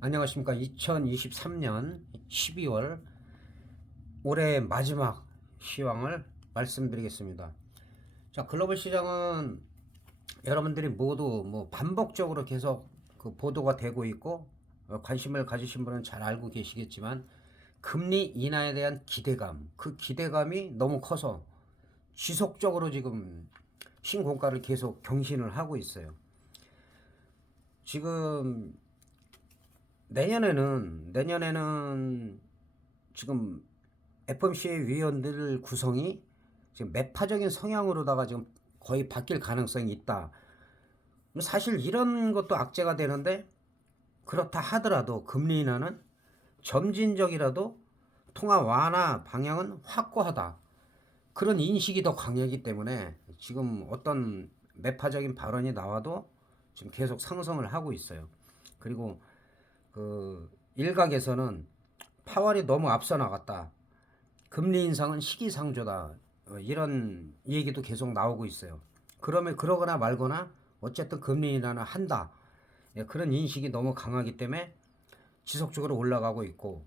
안녕하십니까. 2023년 12월 올해 마지막 시황을 말씀드리겠습니다. 자, 글로벌 시장은 여러분들이 모두 반복적으로 계속 그 보도가 되고 있고 관심을 가지신 분은 잘 알고 계시겠지만 금리 인하에 대한 기대감, 그 기대감이 너무 커서 지속적으로 지금 신고가를 계속 경신을 하고 있어요. 지금 내년에는 지금 FOMC 위원들 구성이 지금 매파적인 성향으로다가 지금 거의 바뀔 가능성이 있다. 사실 이런 것도 악재가 되는데 그렇다 하더라도 금리 인하는 점진적이라도 통화 완화 방향은 확고하다. 그런 인식이 더 강하기 때문에 지금 어떤 매파적인 발언이 나와도 지금 계속 상승을 하고 있어요. 그리고 그 일각에서는 파월이 너무 앞서 나갔다. 금리 인상은 시기상조다. 이런 얘기도 계속 나오고 있어요. 그러면 그러거나 말거나 어쨌든 금리 인하는 한다. 예, 그런 인식이 너무 강하기 때문에 지속적으로 올라가고 있고.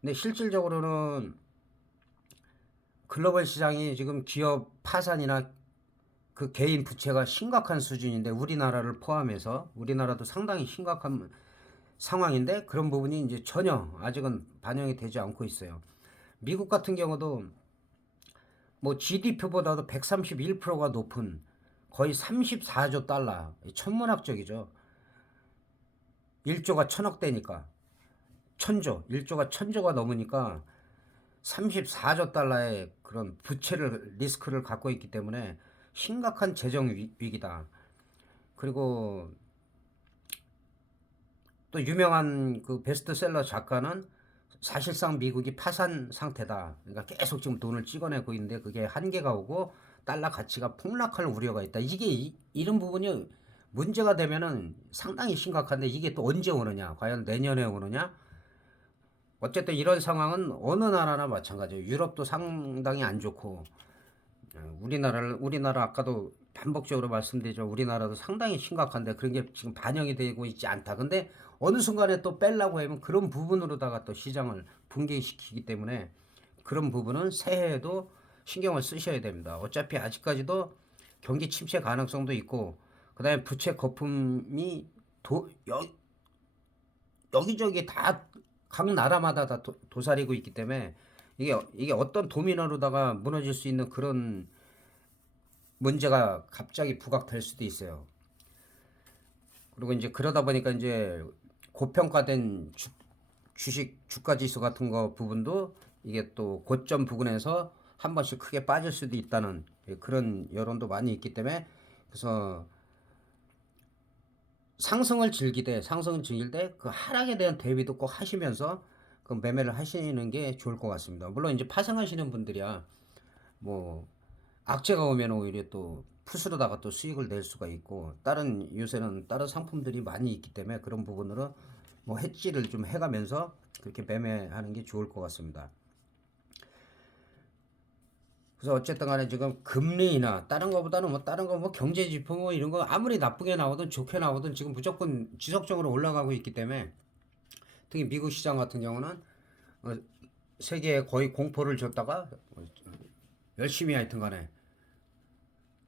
근데 실질적으로는 글로벌 시장이 지금 기업 파산이나 그 개인 부채가 심각한 수준인데 우리나라를 포함해서 우리나라도 상당히 심각한 상황인데 그런 부분이 이제 전혀 아직은 반영이 되지 않고 있어요. 미국 같은 경우도 뭐 GDP보다도 131%가 높은 거의 34조 달러, 천문학적이죠. 1조가 천억대니까 천조, 1조가 천조가 넘으니까 34조 달러의 그런 부채를 리스크를 갖고 있기 때문에 심각한 재정 위기다. 그리고 또 유명한 그 베스트셀러 작가는 사실상 미국이 파산 상태다. 그러니까 계속 지금 돈을 찍어내고 있는데 그게 한계가 오고 달러 가치가 폭락할 우려가 있다. 이게 이런 부분이 문제가 되면은 상당히 심각한데 이게 또 언제 오느냐? 과연 내년에 오느냐? 어쨌든 이런 상황은 어느 나라나 마찬가지예요. 유럽도 상당히 안 좋고 우리나라 아까도 반복적으로 말씀드리죠. 우리나라도 상당히 심각한데 그런 게 지금 반영이 되고 있지 않다. 근데 어느 순간에 또 뺄라고 하면 그런 부분으로다가 또 시장을 붕괴시키기 때문에 그런 부분은 새해에도 신경을 쓰셔야 됩니다. 어차피 아직까지도 경기 침체 가능성도 있고 그다음에 부채 거품이 여기저기 다 각 나라마다 다 도사리고 있기 때문에 이게 어떤 도미노로다가 무너질 수 있는 그런 문제가 갑자기 부각될 수도 있어요. 그리고 이제 그러다 보니까 이제 고평가된 주식 주가 지수 같은 거 부분도 이게 또 고점 부근에서 한 번씩 크게 빠질 수도 있다는 그런 여론도 많이 있기 때문에 그래서 상승을 즐길 때 그 하락에 대한 대비도 꼭 하시면서 그 매매를 하시는 게 좋을 것 같습니다. 물론 이제 파생하시는 분들이야 뭐 악재가 오면 오히려 또 풋으로다가 또 수익을 낼 수가 있고 다른 요새는 다른 상품들이 많이 있기 때문에 그런 부분으로 뭐 해지를 좀 해가면서 그렇게 매매하는 게 좋을 것 같습니다. 그래서 어쨌든 간에 지금 금리나 다른 거보다는 뭐 다른 거 뭐 경제 지표 뭐 이런 거 아무리 나쁘게 나오든 좋게 나오든 지금 무조건 지속적으로 올라가고 있기 때문에 특히 미국 시장 같은 경우는 어, 세계에 거의 공포를 줬다가 열심히 하여튼 간에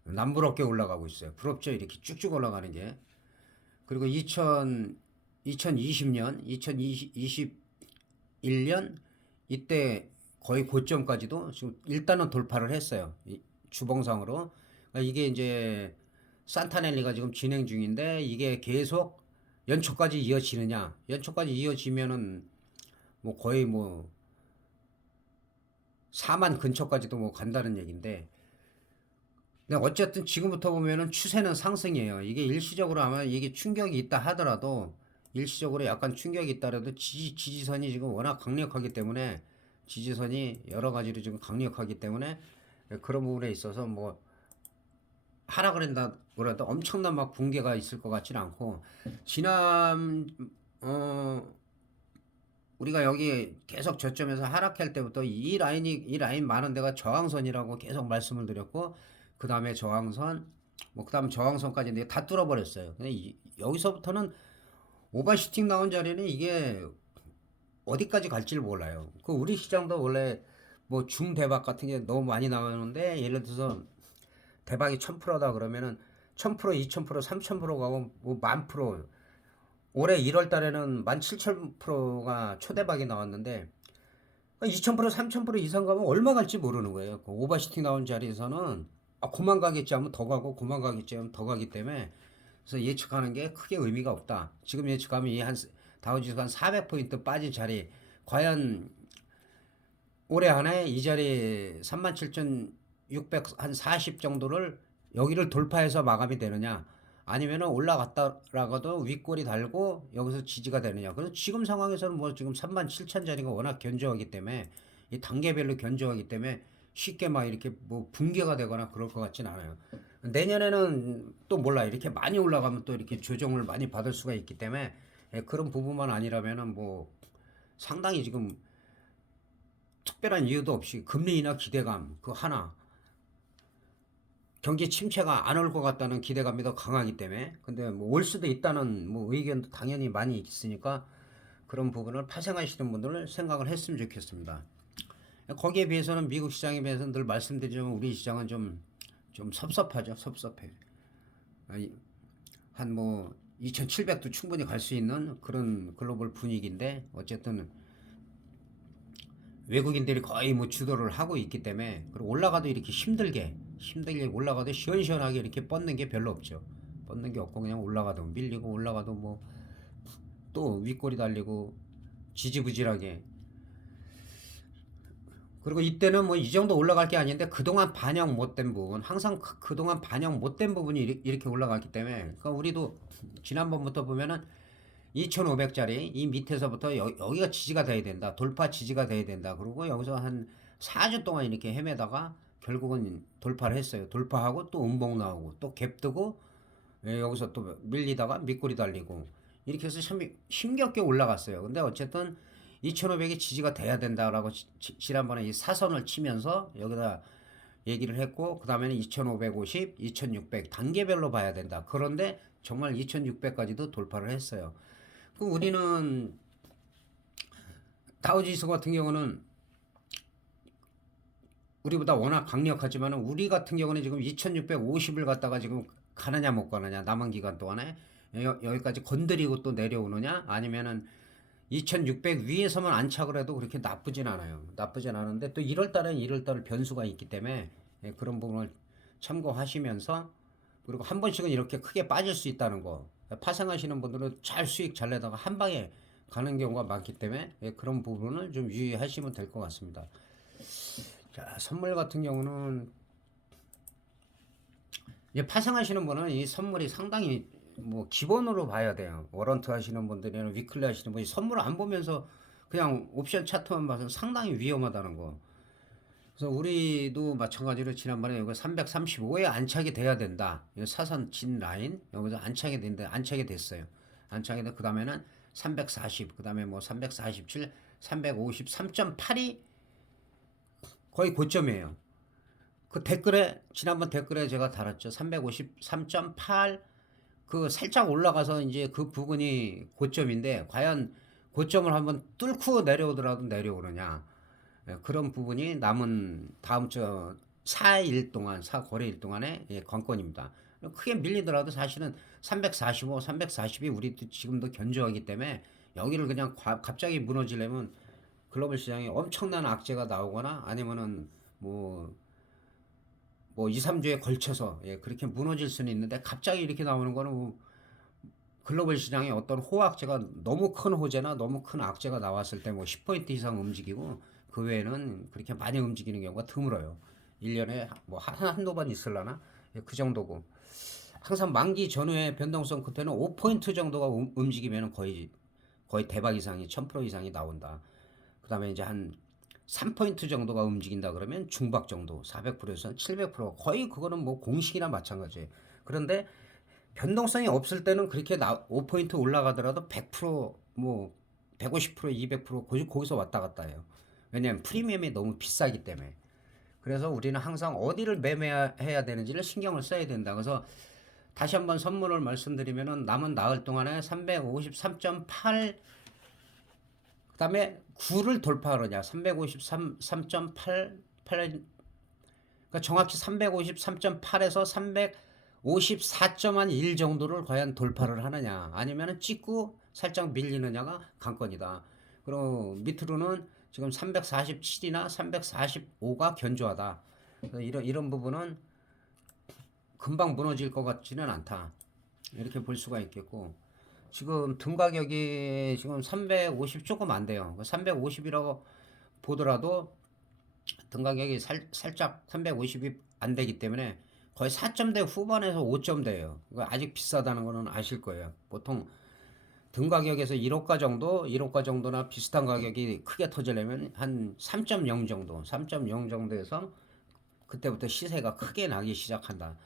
남부럽게 올라가고 있어요. 부럽죠? 이렇게 쭉쭉 올라가는 게. 그리고 2020년, 2021년 이때 거의 고점까지도 지금 일단은 돌파를 했어요. 주봉상으로. 그러니까 이게 이제 산타넬리가 지금 진행 중인데 이게 계속 연초까지 이어지느냐? 연초까지 이어지면은 뭐 거의 뭐 4만 근처까지도 뭐 간다는 얘기인데 근데 어쨌든 지금부터 보면은 추세는 상승이에요. 이게 일시적으로 아마 이게 충격이 있다 하더라도 일시적으로 약간 충격이 있다라도 지지선이 지금 워낙 강력하기 때문에 지지선이 여러 가지로 지금 강력하기 때문에 그런 부분에 있어서 뭐 하락을 한다 그래도 엄청난 막 붕괴가 있을 것 같지는 않고 지난 어 우리가 여기 계속 저점에서 하락할 때부터 이 라인 많은 데가 저항선이라고 계속 말씀을 드렸고 그 다음에 저항선 뭐 그 다음 저항선까지 다 뚫어버렸어요. 근데 여기서부터는 오버슈팅 나온 자리는 이게 어디까지 갈지를 몰라요. 그 우리 시장도 원래 뭐 중대박 같은 게 너무 많이 나오는데, 예를 들어서 대박이 1000%다 그러면은 1000%, 2000%, 3000% 가고 뭐 10,000%. 올해 1월 달에는 17,000%가 초대박이 나왔는데 2000%, 3000% 이상 가면 얼마 갈지 모르는 거예요. 그 오버슈팅 나온 자리에서는 그만 가겠지 하면 더 가고, 그만 가겠지 하면 더 가기 때문에, 그래서 예측하는 게 크게 의미가 없다. 지금 예측하면 이 한 다우지수가 한 400포인트 빠진 자리, 과연 올해 안에 이 자리 37,600 한 40 정도를 여기를 돌파해서 마감이 되느냐, 아니면은 올라갔다라고도 윗골이 달고 여기서 지지가 되느냐. 그래서 지금 상황에서는 뭐 지금 37,000 자리가 워낙 견조하기 때문에, 이 단계별로 견조하기 때문에 쉽게 막 이렇게 뭐 붕괴가 되거나 그럴 것 같진 않아요. 내년에는 또 몰라, 이렇게 많이 올라가면 또 이렇게 조정을 많이 받을 수가 있기 때문에, 그런 부분만 아니라면은 뭐 상당히 지금 특별한 이유도 없이 금리 인하 기대감 그 하나, 경기 침체가 안 올 것 같다는 기대감이 더 강하기 때문에, 근데 뭐 올 수도 있다는 뭐 의견도 당연히 많이 있으니까 그런 부분을 파생하시는 분들은 생각을 했으면 좋겠습니다. 거기에 비해서는 미국 시장에 비해서는 늘 말씀드리지만 우리 시장은 좀 섭섭하죠. 섭섭해. 한 뭐 2700도 충분히 갈 수 있는 그런 글로벌 분위기인데, 어쨌든 외국인들이 거의 뭐 주도를 하고 있기 때문에, 그리고 올라가도 이렇게 힘들게 올라가도 시원시원하게 이렇게 뻗는 게 별로 없죠. 뻗는 게 없고 그냥 올라가도 밀리고, 올라가도 뭐 또 윗골이 달리고 지지부진하게. 그리고 이때는 뭐 이 정도 올라갈 게 아닌데, 그동안 반영 못된 부분, 항상 그동안 반영 못된 부분이 이렇게 올라갔기 때문에, 그러니까 우리도 지난번부터 보면은 2,500짜리 이 밑에서부터 여기가 지지가 돼야 된다. 돌파 지지가 돼야 된다. 그리고 여기서 한 4주 동안 이렇게 헤매다가 결국은 돌파를 했어요. 돌파하고 또 음봉 나오고 또 갭 뜨고, 여기서 또 밀리다가 밑골이 달리고, 이렇게 해서 참 힘겹게 올라갔어요. 근데 어쨌든 2,500이 지지가 돼야 된다라고 지난번에 이 사선을 치면서 여기다 얘기를 했고, 그 다음에는 2,550, 2,600 단계별로 봐야 된다. 그런데 정말 2,600까지도 돌파를 했어요. 그 우리는 다우지수 같은 경우는 우리보다 워낙 강력하지만, 우리 같은 경우는 지금 2,650을 갖다가 지금 가느냐 못 가느냐, 남은 기간 동안에 여기까지 건드리고 또 내려오느냐, 아니면은 2,600 위에서만 안착을 해도 그렇게 나쁘진 않아요. 나쁘진 않은데 또 1월달은 변수가 있기 때문에, 그런 부분을 참고하시면서, 그리고 한 번씩은 이렇게 크게 빠질 수 있다는 거, 파생하시는 분들은 잘 수익 잘 내다가 한 방에 가는 경우가 많기 때문에, 그런 부분을 좀 유의하시면 될 것 같습니다. 자, 선물 같은 경우는 이제 파생하시는 분은 이 선물이 상당히 뭐 기본으로 봐야 돼요. 워런트 하시는 분들이나 위클리 하시는 분이 선물을 안 보면서 그냥 옵션 차트만 봐서 상당히 위험하다는 거. 그래서 우리도 마찬가지로 지난번에 여기 335에 안착이 돼야 된다. 이 사선 진 라인 여기서 안착이 된다. 안착이 됐어요. 안착이 돼. 그 다음에는 340, 그 다음에 뭐 347, 350, 3.8이 거의 고점이에요. 그 댓글에, 지난번 댓글에 제가 달았죠. 353.8, 그 살짝 올라가서 이제 그 부분이 고점인데, 과연 고점을 한번 뚫고 내려오더라도 내려오느냐. 그런 부분이 남은 다음 주 4일 동안, 4거래일 동안의 관건입니다. 크게 밀리더라도 사실은 345, 340이 우리도 지금도 견조하기 때문에, 여기를 그냥 갑자기 무너지려면 글로벌 시장에 엄청난 악재가 나오거나, 아니면은 뭐 2, 3주에 걸쳐서 그렇게 무너질 수는 있는데, 갑자기 이렇게 나오는 거는 뭐 글로벌 시장에 어떤 호악재가, 너무 큰 호재나 너무 큰 악재가 나왔을 때 뭐 10포인트 이상 움직이고, 그 외에는 그렇게 많이 움직이는 경우가 드물어요. 1년에 뭐 한두 번 있을라나? 그 정도고, 항상 만기 전후의 변동성 끝에는 5포인트 정도가 움직이면 거의 대박 이상이 1000% 이상이 나온다. 그 다음에 이제 한 3포인트 정도가 움직인다 그러면 중박 정도, 400%에서 700%, 거의 그거는 뭐 공식이나 마찬가지예요. 그런데 변동성이 없을 때는 그렇게 5포인트 올라가더라도 100%뭐 150%, 200% 거기서 왔다 갔다 해요. 왜냐하면 프리미엄이 너무 비싸기 때문에. 그래서 우리는 항상 어디를 매매해야 되는지를 신경을 써야 된다. 그래서 다시 한번 선물을 말씀드리면은 남은 나흘 동안에 353.8, 그 다음에 9를 돌파하느냐, 353.8, 그러니까 정확히 353.8에서 354.1 정도를 과연 돌파를 하느냐, 아니면은 찍고 살짝 밀리느냐가 관건이다. 그리고 밑으로는 지금 347이나 345가 견조하다. 이런 부분은 금방 무너질 것 같지는 않다. 이렇게 볼 수가 있겠고, 지금 등 가격이 지금 350 조금 안 돼요. 350이라고 보더라도 등 가격이 살짝 350이 안 되기 때문에 거의 4점대 후반에서 5점대예요. 아직 비싸다는 거는 아실 거예요. 보통 등 가격에서 1호가 정도, 1호가 정도나 비슷한 가격이 크게 터지려면 한 3.0 정도, 3.0 정도에서 그때부터 시세가 크게 나기 시작한다.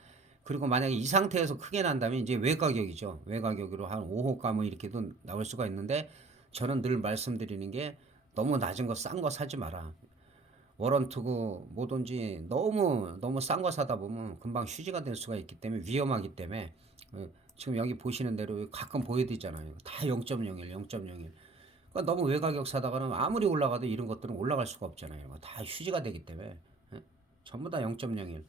그리고 만약에 이 상태에서 크게 난다면 이제 외가격이죠. 외가격으로 한 5호가 뭐 이렇게도 나올 수가 있는데, 저는 늘 말씀드리는 게 너무 낮은 거 싼 거 사지 마라. 워런트고 뭐든지 너무 싼 거 사다 보면 금방 휴지가 될 수가 있기 때문에 위험하기 때문에, 지금 여기 보시는 대로 가끔 보여드리잖아요. 다 0.01, 0.01. 그러니까 너무 외가격 사다가는 아무리 올라가도 이런 것들은 올라갈 수가 없잖아요. 다 휴지가 되기 때문에, 전부 다 0.01.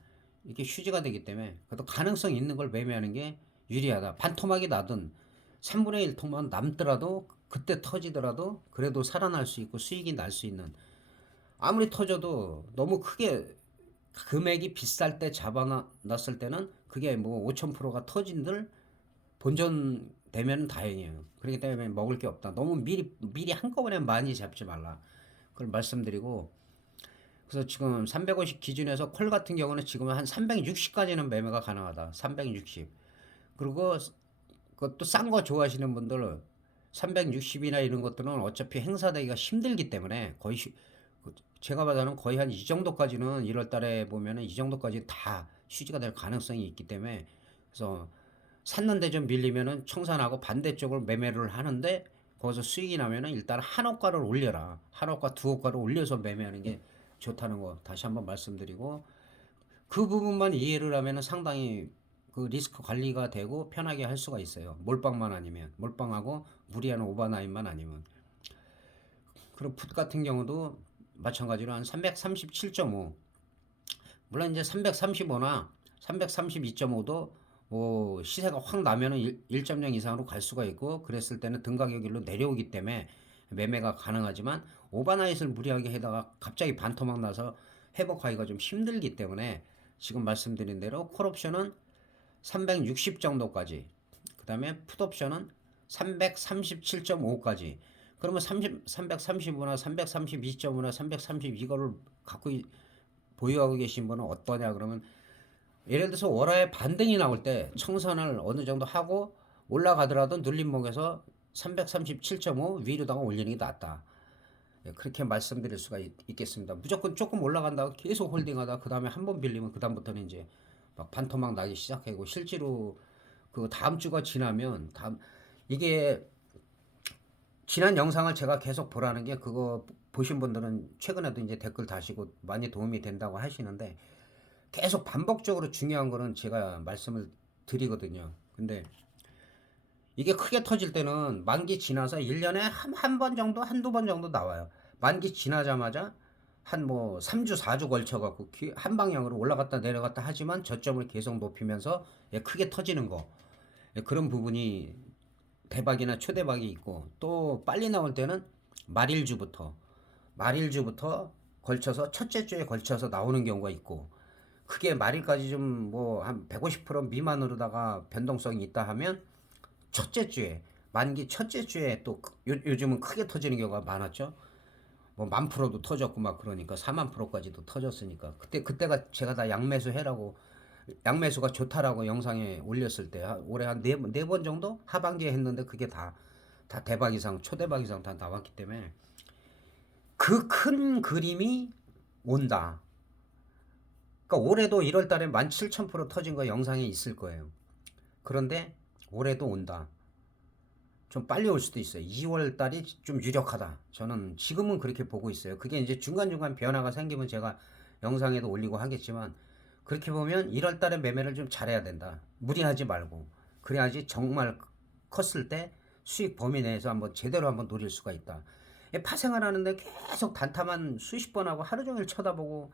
이게 휴지가 되기 때문에 그래도 가능성 있는 걸 매매하는 게 유리하다. 반토막이 나든 3분의 1 통만 남더라도, 그때 터지더라도 그래도 살아날 수 있고 수익이 날 수 있는, 아무리 터져도 너무 크게 금액이 비쌀 때 잡아놨을 때는 그게 뭐 5,000%가 터진들 본전 되면 다행이에요. 그렇기 때문에 먹을 게 없다. 너무 미리 한꺼번에 많이 잡지 말라. 그걸 말씀드리고, 그래서 지금 350 기준에서 콜 같은 경우는 지금 한 360까지는 매매가 가능하다. 360. 그리고 그것도 싼 거 좋아하시는 분들 360이나 이런 것들은 어차피 행사되기가 힘들기 때문에 거의 제가 봐서는 거의 한 이 정도까지는 1월 달에 보면은 이 정도까지 다 휴지가 될 가능성이 있기 때문에, 그래서 샀는데 좀 밀리면은 청산하고 반대쪽을 매매를 하는데, 거기서 수익이 나면은 일단 한 호가를 올려라. 한 호가, 두 호가를 올려서 매매하는 게 좋다는 거 다시 한번 말씀드리고, 그 부분만 이해를 하면은 상당히 그 리스크 관리가 되고 편하게 할 수가 있어요. 몰빵만 아니면, 몰빵하고 무리한 오버나인만 아니면. 그리고 풋 같은 경우도 마찬가지로 한 337.5, 물론 이제 335나 332.5도 뭐 시세가 확 나면은 1.0 이상으로 갈 수가 있고, 그랬을 때는 등 가격이 일로 내려오기 때문에 매매가 가능하지만, 오버나잇을 무리하게 해다가 갑자기 반토막 나서 회복하기가 좀 힘들기 때문에 지금 말씀드린 대로 콜옵션은 360 정도까지, 그 다음에 풋옵션은 337.5까지. 그러면 335나 332.5나 332거를 갖고 보유하고 계신 분은 어떠냐 그러면, 예를 들어서 월화에 반등이 나올 때 청산을 어느 정도 하고 올라가더라도 눌림목에서 337.5 위로다가 올리는 게 낫다. 그렇게 말씀드릴 수가 있겠습니다. 무조건 조금 올라간다고 계속 홀딩하다 그 다음에 한번 빌리면 그 다음부터는 이제 막 반토막 나기 시작하고, 실제로 그 다음 주가 지나면 이게 지난 영상을 제가 계속 보라는 게, 그거 보신 분들은 최근에도 이제 댓글 다시고 많이 도움이 된다고 하시는데, 계속 반복적으로 중요한 거는 제가 말씀을 드리거든요. 근데 이게 크게 터질 때는 만기 지나서 1년에 한 번 정도, 한두 번 정도 나와요. 만기 지나자마자 한 뭐 3주, 4주 걸쳐갖고 한 방향으로 올라갔다 내려갔다 하지만 저점을 계속 높이면서 크게 터지는 거. 그런 부분이 대박이나 초대박이 있고, 또 빨리 나올 때는 말일주부터 걸쳐서 첫째 주에 걸쳐서 나오는 경우가 있고, 크게 말일까지 좀 뭐 한 150% 미만으로다가 변동성이 있다 하면 첫째 주에, 만기 첫째 주에 또 요즘은 크게 터지는 경우가 많았죠. 뭐 10,000%도 터졌고 막 그러니까 40,000%까지도 터졌으니까, 그때가 제가 다 양매수 해라고, 양매수가 좋다라고 영상에 올렸을 때 올해 한 네 번 정도 하반기에 했는데, 그게 다 대박 이상, 초대박 이상 다 나왔기 때문에 그 큰 그림이 온다. 그러니까 올해도 1월 달에 17,000% 터진 거 영상에 있을 거예요. 그런데 올해도 온다. 좀 빨리 올 수도 있어요. 2월 달이 좀 유력하다. 저는 지금은 그렇게 보고 있어요. 그게 이제 중간중간 변화가 생기면 제가 영상에도 올리고 하겠지만, 그렇게 보면 1월 달에 매매를 좀 잘해야 된다. 무리하지 말고. 그래야지 정말 컸을 때 수익 범위 내에서 한번 제대로 한번 노릴 수가 있다. 파생을 하는데 계속 단타만 수십 번 하고 하루 종일 쳐다보고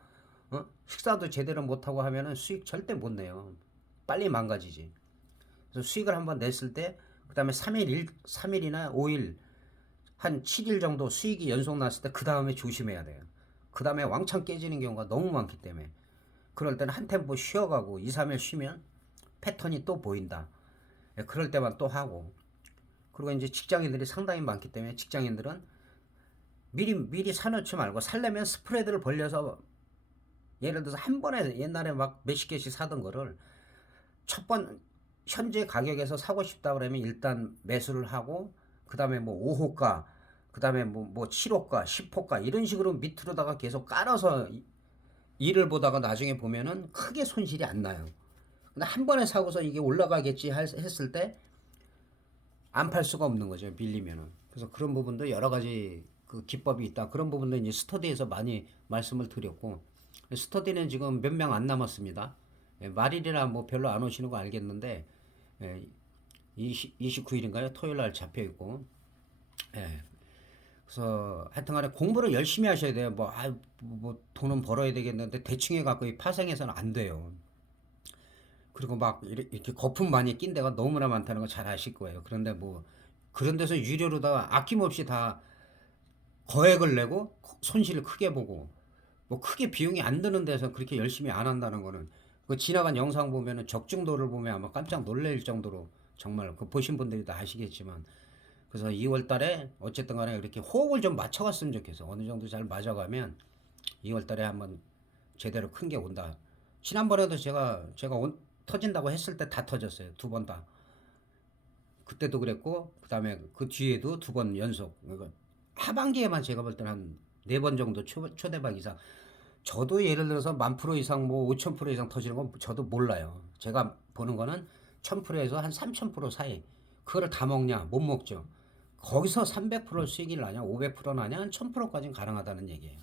식사도 제대로 못하고 하면은 수익 절대 못 내요. 빨리 망가지지. 그래서 수익을 한번 냈을 때 그다음에 3일이나 5일 한 7일 정도 수익이 연속 났을 때 그 다음에 조심해야 돼요. 그 다음에 왕창 깨지는 경우가 너무 많기 때문에 그럴 때는 한 템포 쉬어가고 2, 3일 쉬면 패턴이 또 보인다. 그럴 때만 또 하고. 그리고 이제 직장인들이 상당히 많기 때문에 직장인들은 미리 사놓지 말고 살려면 스프레드를 벌려서 예를 들어서 한 번에 옛날에 막 몇십 개씩 사던 거를 첫 번 현재 가격에서 사고 싶다 그러면 일단 매수를 하고 그 다음에 뭐 5호가 그 다음에 뭐 7호가 10호가 이런 식으로 밑으로다가 계속 깔아서 일을 보다가 나중에 보면은 크게 손실이 안 나요. 근데 한 번에 사고서 이게 올라가겠지 했을 때 안 팔 수가 없는 거죠. 밀리면은. 그래서 그런 부분도 여러 가지 그 기법이 있다. 그런 부분도 이제 스터디에서 많이 말씀을 드렸고 스터디는 지금 몇 명 안 남았습니다. 말일이라 뭐 별로 안 오시는 거 알겠는데 29일인가요? 토요일 날 잡혀 있고. 예. 그래서 하여튼간에 공부를 열심히 하셔야 돼요. 뭐 돈은 벌어야 되겠는데 대충 해갖고 파생해서는 안 돼요. 그리고 막 이렇게 거품 많이 낀 데가 너무나 많다는 거 잘 아실 거예요. 그런데 뭐 그런 데서 유료로다가 아낌없이 다 거액을 내고 손실을 크게 보고 뭐 크게 비용이 안 드는 데서 그렇게 열심히 안 한다는 거는 그 지나간 영상 보면은 적중도를 보면 아마 깜짝 놀랄 정도로 정말 그 보신 분들이 다 아시겠지만 그래서 2월 달에 어쨌든 간에 이렇게 호흡을 좀 맞춰갔으면 좋겠어. 어느 정도 잘 맞아가면 2월 달에 한번 제대로 큰 게 온다. 지난번에도 제가 터진다고 했을 때 다 터졌어요. 두 번 다. 그때도 그랬고 그다음에 그 뒤에도 두 번 연속. 그러니까 하반기에만 제가 볼 때는 한 네 번 정도 초대박 이상. 저도 예를 들어서 1000% 이상 뭐 5000% 이상 터지는 건 저도 몰라요. 제가 보는 거는 1000%에서 한 3000% 사이. 그거를 다 먹냐? 못 먹죠. 거기서 300% 수익이 나냐? 500% 나냐? 한 1000%까지는 가능하다는 얘기예요.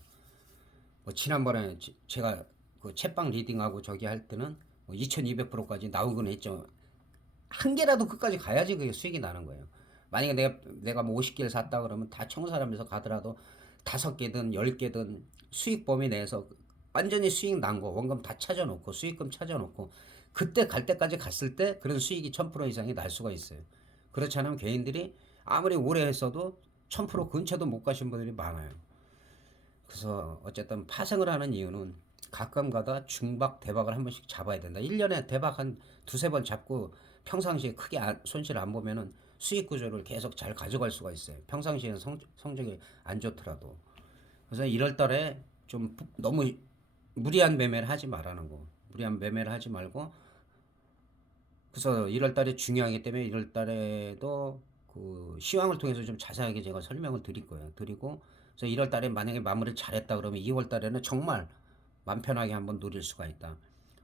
뭐 지난번에 제가 그 채빵 리딩하고 저기 할 때는 뭐 2200%까지 나오긴 했죠. 한 개라도 끝까지 가야지 그게 수익이 나는 거예요. 만약에 내가 뭐 50개를 샀다 그러면 다 청산하면서 가더라도 5개든 10개든 수익 범위 내에서 완전히 수익 난 거 원금 다 찾아놓고 수익금 찾아놓고 그때 갈 때까지 갔을 때 그런 수익이 1000% 이상이 날 수가 있어요. 그렇지 않으면 개인들이 아무리 오래 했어도 1000% 근처도 못 가신 분들이 많아요. 그래서 어쨌든 파생을 하는 이유는 가끔 가다 중박 대박을 한 번씩 잡아야 된다. 1년에 대박 한 두세 번 잡고 평상시에 크게 손실 안 보면은 수익 구조를 계속 잘 가져갈 수가 있어요. 평상시에는 성적이 안 좋더라도. 그래서 1월 달에 좀 너무 무리한 매매를 하지 말라는 거. 무리한 매매를 하지 말고 그래서 1월 달에 중요하기 때문에 1월 달에도 그 시황을 통해서 좀 자세하게 제가 설명을 드릴 거예요. 드리고 그래서 1월 달에 만약에 마무리를 잘했다 그러면 2월 달에는 정말 맘 편하게 한번 누릴 수가 있다.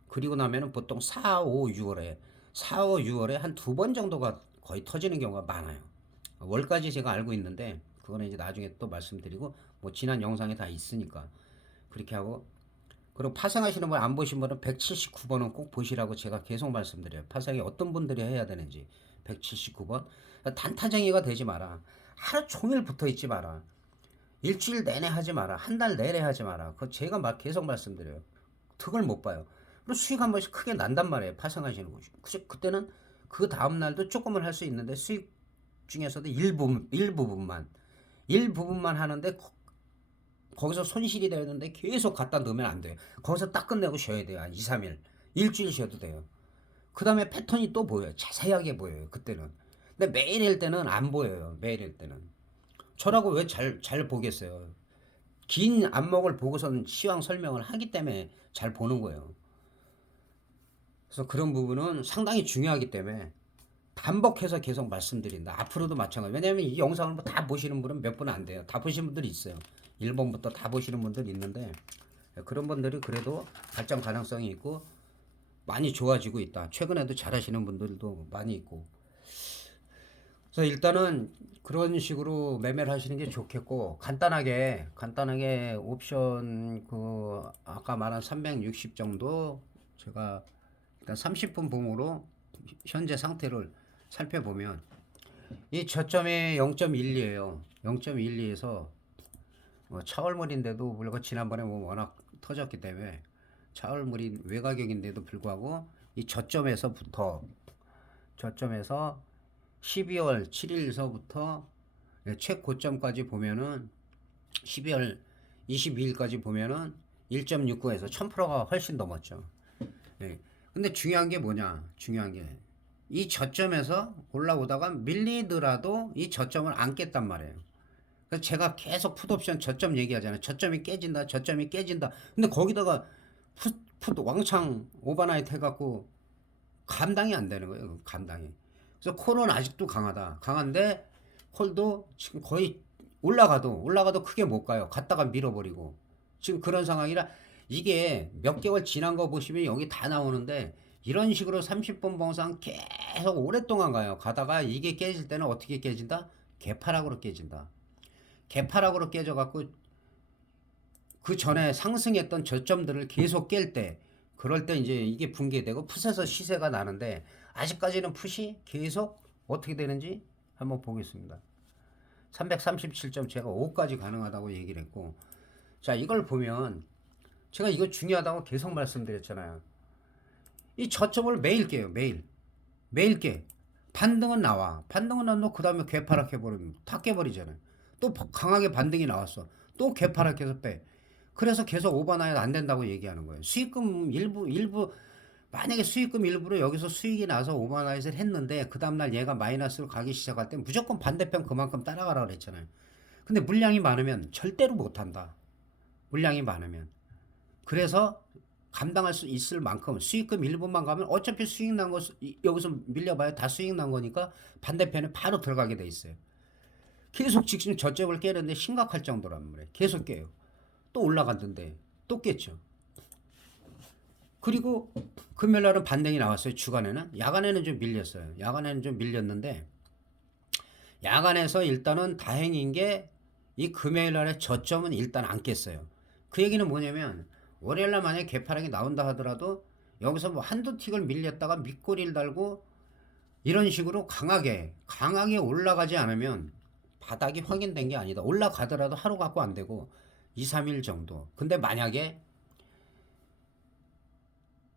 그리고 나면은 보통 4, 5, 6월에 4, 5, 6월에 한 두 번 정도가 거의 터지는 경우가 많아요. 월까지 제가 알고 있는데 그거는 이제 나중에 또 말씀드리고 뭐 지난 영상에 다 있으니까 그렇게 하고 그리고 파생하시는 분 안 보신 분은 179번은 꼭 보시라고 제가 계속 말씀드려요. 파생이 어떤 분들이 해야 되는지 179번 단타쟁이가 되지 마라. 하루 종일 붙어 있지 마라. 일주일 내내 하지 마라. 한 달 내내 하지 마라. 그거 제가 막 계속 말씀드려요. 득을 못 봐요. 그리고 수익 한 번씩 크게 난단 말이에요. 파생하시는 곳이. 그때는 그 다음날도 조금은 할 수 있는데 수익 중에서도 일부분만 하는데 거기서 손실이 되는데 계속 갖다 넣으면 안 돼요. 거기서 딱 끝내고 쉬어야 돼요. 한 2, 3일. 일주일 쉬어도 돼요. 그 다음에 패턴이 또 보여요. 자세하게 보여요. 그때는. 근데 매일 할 때는 안 보여요. 매일 할 때는. 저라고 왜 잘 보겠어요. 긴 안목을 보고선 시황 설명을 하기 때문에 잘 보는 거예요. 그래서 그런 부분은 상당히 중요하기 때문에 반복해서 계속 말씀드린다. 앞으로도 마찬가지. 왜냐하면 이 영상을 뭐다 보시는 분은 몇 분 안 돼요. 다 보시는 분들이 있어요. 1번부터 다 보시는 분들 있는데 그런 분들이 그래도 발전 가능성이 있고 많이 좋아지고 있다. 최근에도 잘하시는 분들도 많이 있고. 그래서 일단은 그런 식으로 매매를 하시는 게 좋겠고 간단하게 옵션 그 아까 말한 360 정도 제가 일단 30분 봉으로 현재 상태를 살펴보면 이 저점이 0.12예요. 0.12에서 차월물인데도 불구하고 지난번에 워낙 터졌기 때문에 차월물인 외가격인데도 불구하고 이 저점에서 12월 7일서부터 최고점까지 보면은 12월 22일까지 보면은 1.69에서 1000%가 훨씬 넘었죠. 예. 근데 중요한 게 뭐냐? 중요한 게 이 저점에서 올라오다가 밀리더라도 이 저점을 안 깼단 말이에요. 그래서 제가 계속 풋옵션 저점 얘기하잖아요. 저점이 깨진다, 저점이 깨진다. 근데 거기다가 풋 왕창 오버나이트 해갖고 감당이 안 되는 거예요. 감당이. 그래서 콜은 아직도 강하다. 강한데 콜도 지금 거의 올라가도 크게 못 가요. 갔다가 밀어버리고. 지금 그런 상황이라 이게 몇 개월 지난 거 보시면 여기 다 나오는데 이런 식으로 30분 봉상 계속 오랫동안 가요. 가다가 이게 깨질 때는 어떻게 깨진다? 개파락으로 깨진다. 개파락으로 깨져갖고 그 전에 상승했던 저점들을 계속 깰 때 그럴 때 이제 이게 붕괴되고 풋에서 시세가 나는데 아직까지는 풋이 계속 어떻게 되는지 한번 보겠습니다. 337점 제가 5까지 가능하다고 얘기를 했고 자 이걸 보면 제가 이거 중요하다고 계속 말씀드렸잖아요. 이 저점을 매일 깨요. 매일 깨. 반등은 나와. 반등은 나와. 그 다음에 개파락해버리면 다 깨버리잖아요. 또 강하게 반등이 나왔어. 또 개파락해서 빼. 그래서 계속 오버나이트 안 된다고 얘기하는 거예요. 수익금 일부 만약에 수익금 일부로 여기서 수익이 나서 오버나이트를 했는데 그 다음날 얘가 마이너스로 가기 시작할 때 무조건 반대편 그만큼 따라가라고 그랬잖아요. 근데 물량이 많으면 절대로 못한다. 물량이 많으면. 그래서 감당할 수 있을 만큼 수익금 일부만 가면 어차피 수익 난 거 여기서 밀려봐야 다 수익 난 거니까 반대편에 바로 들어가게 돼 있어요. 계속 지금 저점을 깨는데 심각할 정도란 말이에요. 계속 깨요. 또 올라갔는데 또 깼죠. 그리고 금요일날은 반등이 나왔어요. 주간에는. 야간에는 좀 밀렸어요. 야간에는 좀 밀렸는데 야간에서 일단은 다행인 게 이 금요일날의 저점은 일단 안 깼어요. 그 얘기는 뭐냐면 월요일날 만약에 개파락이 나온다 하더라도 여기서 뭐 한두 틱을 밀렸다가 밑꼬리를 달고 이런 식으로 강하게 올라가지 않으면 바닥이 확인된 게 아니다. 올라가더라도 하루 갖고 안 되고 2, 3일 정도. 근데 만약에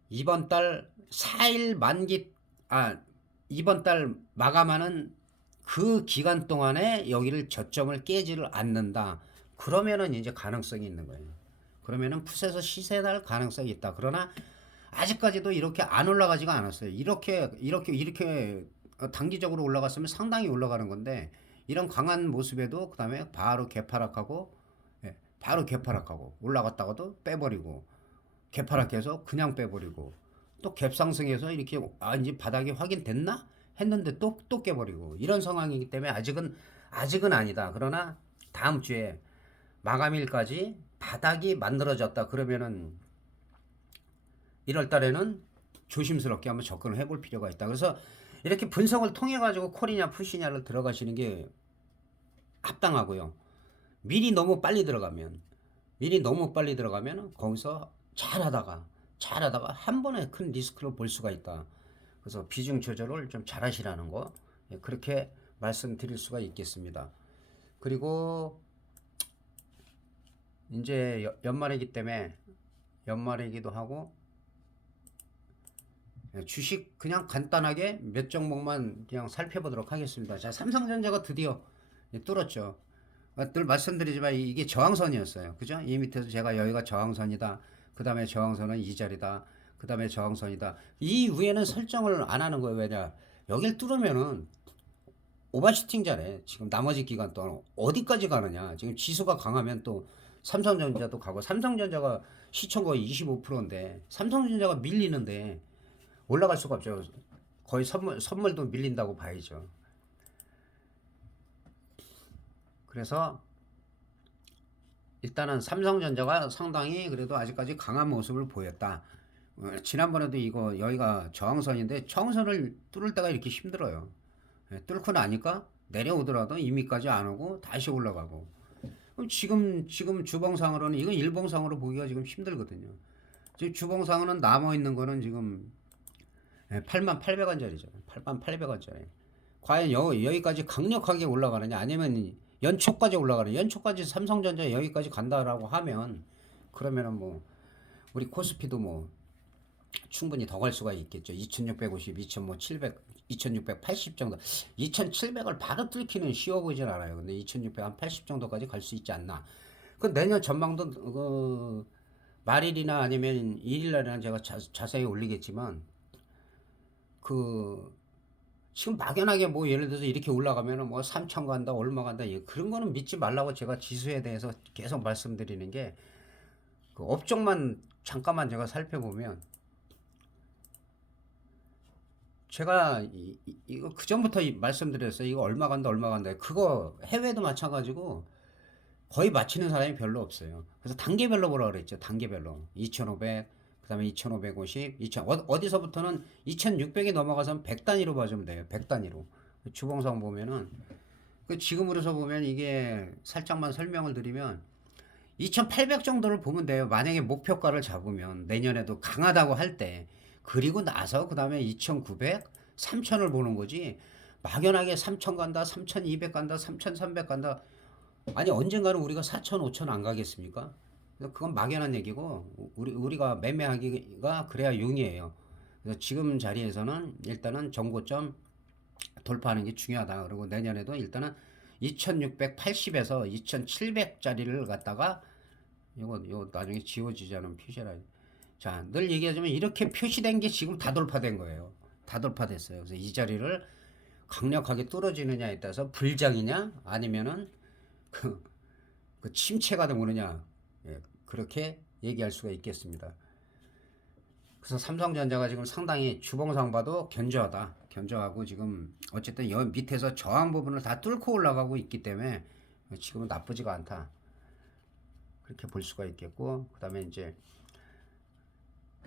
이번 달 4일 이번 달 마감하는 그 기간 동안에 여기를 저점을 깨지를 않는다. 그러면은 이제 가능성이 있는 거예요. 그러면은 풋에서 시세 날 가능성이 있다. 그러나 아직까지도 이렇게 안 올라가지가 않았어요. 이렇게 단기적으로 올라갔으면 상당히 올라가는 건데 이런 강한 모습에도 그다음에 바로 개파락하고 올라갔다가도 빼버리고 개파락해서 그냥 빼버리고 또 갭상승해서 이렇게 이제 바닥이 확인됐나 했는데 또 깨버리고 이런 상황이기 때문에 아직은 아니다. 그러나 다음 주에 마감일까지 바닥이 만들어졌다 그러면은 1월 달에는 조심스럽게 한번 접근을 해볼 필요가 있다. 그래서 이렇게 분석을 통해 가지고 콜이냐 푸시냐를 들어가시는 게 합당하고요. 미리 너무 빨리 들어가면 거기서 잘하다가 한 번에 큰 리스크를 볼 수가 있다. 그래서 비중 조절을 좀 잘하시라는 거 그렇게 말씀드릴 수가 있겠습니다. 그리고 이제 연말이기 때문에 연말이기도 하고 주식 그냥 간단하게 몇 종목만 그냥 살펴보도록 하겠습니다. 자, 삼성전자가 드디어 뚫었죠. 늘 말씀드리지만 이게 저항선이었어요. 그죠? 이 밑에서 제가 여기가 저항선이다. 그 다음에 저항선은 이 자리다. 그 다음에 저항선이다. 이 위에는 설정을 안 하는 거예요. 왜냐? 여길 뚫으면은 오버슈팅자네. 지금 나머지 기간 동안 어디까지 가느냐. 지금 지수가 강하면 또 삼성전자도 가고 삼성전자가 시총 거의 25%인데 삼성전자가 밀리는데 올라갈 수가 없죠. 거의 선물도 밀린다고 봐야죠. 그래서 일단은 삼성전자가 상당히 그래도 아직까지 강한 모습을 보였다. 지난번에도 이거 여기가 저항선인데 저항선을 뚫을 때가 이렇게 힘들어요. 뚫고 나니까 내려오더라도 이미까지 안 오고 다시 올라가고. 그럼 지금 주봉상으로는 이건 일봉상으로 보기가 지금 힘들거든요. 지금 주봉상은 남아 있는 거는 지금 88,800원짜리죠. 88,800원짜리. 과연 여기까지 강력하게 올라가느냐, 아니면 연초까지 올라가느냐. 연초까지 삼성전자 여기까지 간다라고 하면, 그러면은 뭐 우리 코스피도 뭐 충분히 더 갈 수가 있겠죠. 2650, 2700, 2680 정도. 2700을 바로 뚫기는 쉬워 보이진 않아요. 근데 2680 정도까지 갈 수 있지 않나. 그 내년 전망도 말일이나 아니면 일일날이나 제가 자세히 올리겠지만, 그 지금 막연하게 뭐 예를 들어서 이렇게 올라가면은 뭐 3천 간다, 얼마 간다, 그런 거는 믿지 말라고 제가 지수에 대해서 계속 말씀드리는 게, 그 업종만 잠깐만 제가 살펴보면, 제가 이거 그 전부터 말씀드렸어요. 이거 얼마 간다, 얼마 간다. 그거 해외도 마찬가지고 거의 맞히는 사람이 별로 없어요. 그래서 단계별로 보라 그랬죠. 단계별로 2,500, 그다음에 2,550, 2,000, 어디서부터는 2,600이 넘어가서 100 단위로 봐주면 돼요. 100 단위로. 주봉상 보면은, 그 지금으로서 보면, 이게 살짝만 설명을 드리면 2,800 정도를 보면 돼요. 만약에 목표가를 잡으면 내년에도 강하다고 할 때, 그리고 나서 그 다음에 2,900, 3,000을 보는 거지. 막연하게 3,000 간다, 3,200 간다, 3,300 간다. 아니 언젠가는 우리가 4천 5천 안 가겠습니까? 그건 막연한 얘기고, 우리가 매매하기가 그래야 용이에요. 그래서 지금 자리에서는 일단은 정고점 돌파하는 게 중요하다. 그리고 내년에도 일단은 2680에서 2700짜리를 갖다가, 이거 나중에 지워지지 않은 표시라. 자, 늘 얘기하지만 이렇게 표시된 게 지금 다 돌파된 거예요. 다 돌파됐어요. 그래서 이 자리를 강력하게 뚫어지느냐에 따라서 불장이냐, 아니면은 그, 그 침체가 오느냐, 그렇게 얘기할 수가 있겠습니다. 그래서 삼성전자가 지금 상당히 주봉상 봐도 견조하다. 견조하고 지금 어쨌든 여 밑에서 저항 부분을 다 뚫고 올라가고 있기 때문에 지금은 나쁘지가 않다. 그렇게 볼 수가 있겠고, 그다음에 이제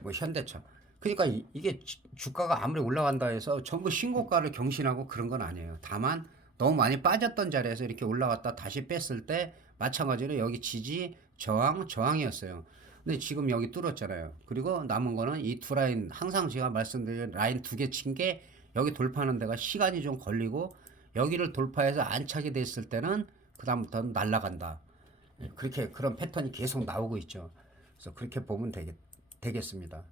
뭐 현대차. 그러니까 이게 주가가 아무리 올라간다 해서 전부 신고가를 경신하고 그런 건 아니에요. 다만 너무 많이 빠졌던 자리에서 이렇게 올라갔다 다시 뺐을 때 마찬가지로 여기 지지, 저항, 저항이었어요. 근데 지금 여기 뚫었잖아요. 그리고 남은 거는 이 두 라인, 항상 제가 말씀드린 라인 두 개 친 게 여기 돌파하는 데가 시간이 좀 걸리고, 여기를 돌파해서 안착이 됐을 때는 그다음부터는 날아간다. 그렇게 그런 패턴이 계속 나오고 있죠. 그래서 그렇게 보면 되겠습니다.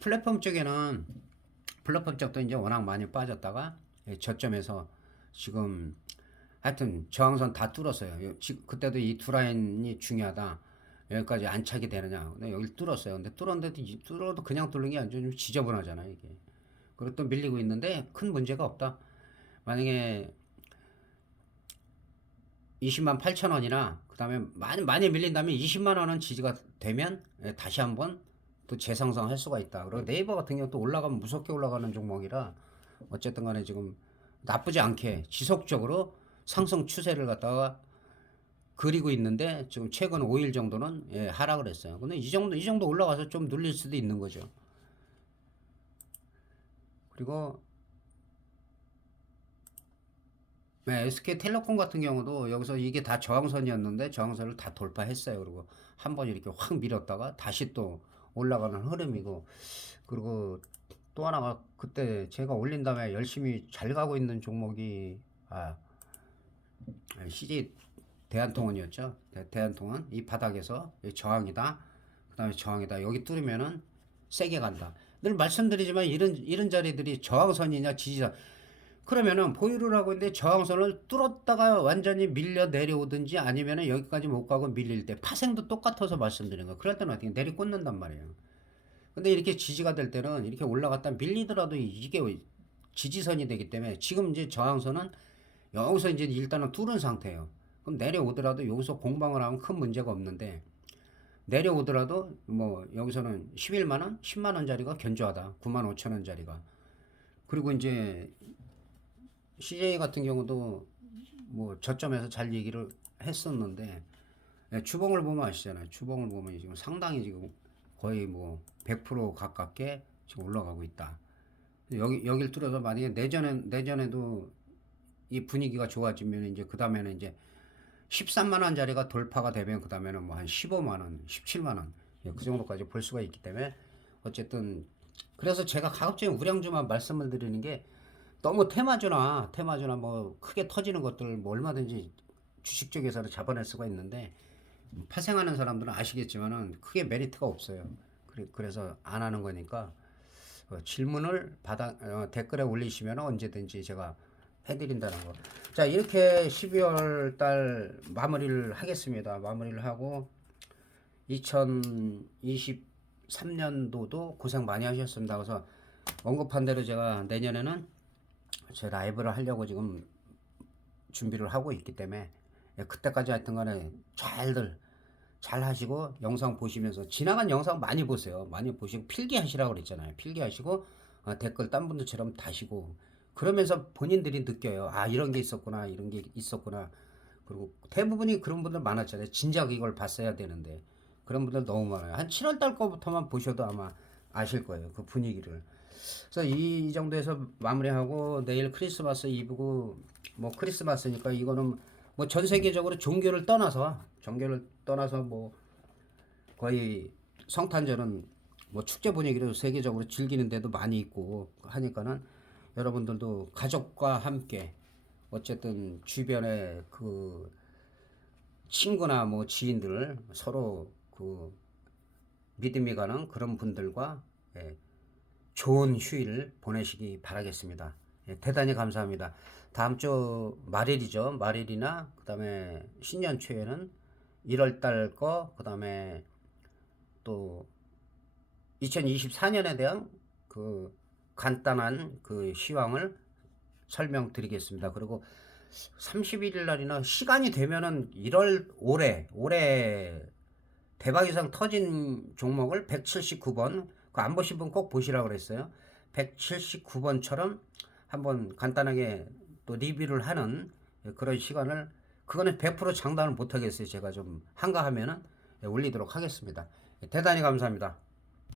플랫폼 쪽에는, 플랫폼 쪽도 이제 워낙 많이 빠졌다가 저점에서 지금 하여튼 저항선 다 뚫었어요. 그때도 이 두 라인이 중요하다. 여기까지 안착이 되느냐. 근데 여기 뚫었어요. 근데 뚫어도 그냥 뚫는 게 아니죠. 좀 지저분하잖아요, 이게. 그리고 또 밀리고 있는데 큰 문제가 없다. 만약에 20만 8천 원이나 그 다음에 많이 밀린다면 20만 원은 지지가 되면 다시 한번 또 재상승할 수가 있다. 그리고 네이버 같은 경우 또 올라가면 무섭게 올라가는 종목이라 어쨌든 간에 지금 나쁘지 않게 지속적으로 상승 추세를 갖다가 그리고 있는데, 지금 최근 5일 정도는 하락을 했어요. 근데 이 정도 올라가서 좀 눌릴 수도 있는 거죠. 그리고 SK텔레콤 같은 경우도 여기서 이게 다 저항선이었는데 저항선을 다 돌파했어요. 그리고 한번 이렇게 확 밀었다가 다시 또 올라가는 흐름이고, 그리고 또 하나가 그때 제가 올린 다음에 열심히 잘 가고 있는 종목이 CJ 대한통운이었죠. 대한통운 이 바닥에서 저항이다. 그 다음에 저항이다. 여기 뚫으면은 세게 간다. 늘 말씀드리지만 이런 자리들이 저항선이냐 지지선. 그러면은 보유를 하고 있는데 저항선을 뚫었다가 완전히 밀려 내려오든지, 아니면은 여기까지 못 가고 밀릴 때 파생도 똑같아서 말씀드리는 거예요. 그럴 때는 어떻게 내리꽂는단 말이에요. 근데 이렇게 지지가 될 때는 이렇게 올라갔다 밀리더라도 이게 지지선이 되기 때문에, 지금 이제 저항선은 여기서 이제 일단은 뚫은 상태예요. 그럼 내려오더라도 여기서 공방을 하면 큰 문제가 없는데, 내려오더라도 뭐 여기서는 11만원, 10만원짜리가 견조하다. 9만 5천원짜리가. 그리고 이제 CJ 같은 경우도 뭐 저점에서 잘 얘기를 했었는데, 주봉을 보면 아시잖아요. 주봉을 보면 지금 상당히 지금 거의 뭐 100% 가깝게 지금 올라가고 있다. 여길 뚫어서 만약에 내전에도 이 분위기가 좋아지면 이제 그 다음에는 이제 13만 원짜리가 돌파가 되면 그 다음에는 뭐 한 15만 원, 17만 원 예, 그 정도까지 볼 수가 있기 때문에 어쨌든 그래서 제가 가급적 우량주만 말씀을 드리는 게 너무 테마주나 뭐 크게 터지는 것들 뭐 얼마든지 주식 쪽에서는 잡아낼 수가 있는데 파생하는 사람들은 아시겠지만은 크게 메리트가 없어요. 그래서 안 하는 거니까 질문을 댓글에 올리시면 언제든지 제가 해드린다는 거. 자, 이렇게 12월 달 마무리를 하겠습니다. 마무리를 하고 2023년도도 고생 많이 하셨습니다. 그래서 언급한 대로 제가 내년에는 제 라이브를 하려고 지금 준비를 하고 있기 때문에 그때까지 하여튼 간에 잘 하시고 영상 보시면서 지나간 영상 많이 보세요. 많이 보시고 필기하시라고 그랬잖아요. 필기하시고 댓글 딴 분들처럼 다시고 그러면서 본인들이 느껴요. 아, 이런 게 있었구나, 이런 게 있었구나. 그리고 대부분이 그런 분들 많았잖아요. 진작 이걸 봤어야 되는데 그런 분들 너무 많아요. 한 7월 달 거부터만 보셔도 아마 아실 거예요. 그 분위기를. 그래서 이 정도에서 마무리하고 내일 크리스마스 이브고 뭐 크리스마스니까 이거는 뭐 전 세계적으로 종교를 떠나서 뭐 거의 성탄절은 뭐 축제 분위기로 세계적으로 즐기는 데도 많이 있고 하니까는 여러분들도 가족과 함께 어쨌든 주변에 그 친구나 뭐 지인들 서로 그 믿음이 가는 그런 분들과 좋은 휴일 보내시기 바라겠습니다. 대단히 감사합니다. 다음 주 말일이죠. 말일이나 그다음에 신년 초에는 1월 달 거, 그다음에 또 2024년에 대한 그 간단한 그 시황을 설명드리겠습니다. 그리고 31일 날이나 시간이 되면은 올해 대박 이상 터진 종목을 179번 그 안 보신 분 꼭 보시라고 그랬어요. 179번처럼 한번 간단하게 또 리뷰를 하는 그런 시간을 그거는 100% 장담을 못 하겠어요. 제가 좀 한가하면은 올리도록 하겠습니다. 대단히 감사합니다.